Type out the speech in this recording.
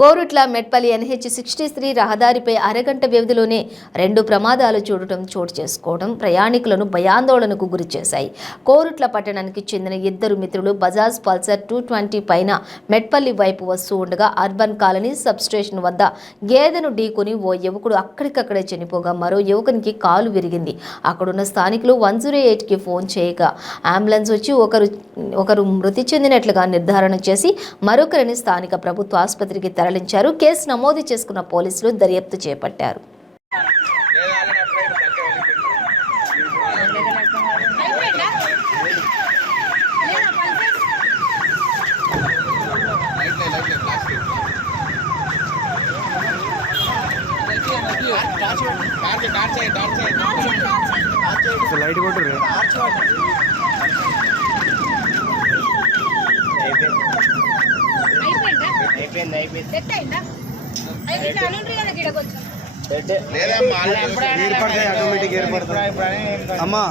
Korutla Metpally NH63 రహదారిపై అరగంట వ్యవధిలోనే 2 ప్రమాదాలు చోటు చేసుకోవడం ప్రయాణికులను భయాందోళనకు గురిచేశాయి. కోరుట్ల పట్టణానికి చెందిన ఇద్దరు మిత్రులు బజాజ్ పల్సర్ 220 పైన మెట్పల్లి వైపు వస్తూ ఉండగా అర్బన్ కాలనీ సబ్ స్టేషన్ వద్ద గేదెను ఢీకొని ఓ యువకుడు అక్కడికక్కడే చనిపోగా మరో యువకునికి కాలు విరిగింది. అక్కడున్న స్థానికులు 108కి ఫోన్ చేయగా అంబులెన్స్ వచ్చి ఒకరు మృతి చెందినట్లుగా నిర్ధారణ చేసి మరొకరిని స్థానిక ప్రభుత్వ ఆసుపత్రికి తరలించారు. కేసు నమోదు చేసుకున్న పోలీసులు దర్యాప్తు చేపట్టారు. లైట్ కొట్టుర్రు ఏర్పడతాయి ఆటోమేటిక్ ఏర్పడతాయి అమ్మా.